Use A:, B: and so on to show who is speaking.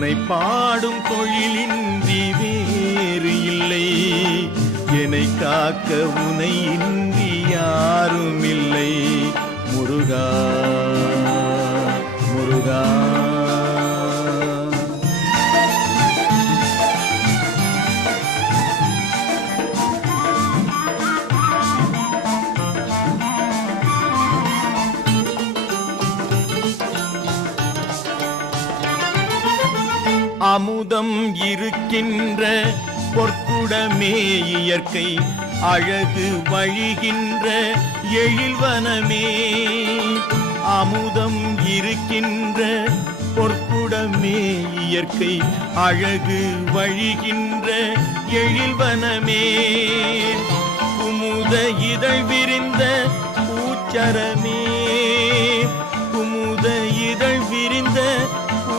A: உனை பாடும் தொழிலின்றி வேறு இல்லை. என்னை காக்க உனை இன்றி யாரும் இல்லை. முருகா அமுதம் இருக்கின்ற பொற்குடமே இயற்கை அழகு வழிகின்ற எழில்வனமே. அமுதம் இருக்கின்ற பொற்குடமே இயற்கை அழகு வழிகின்ற எழில்வனமே. குமுத இதழ் விரிந்த பூச்சரமே குமுத இதழ் விரிந்த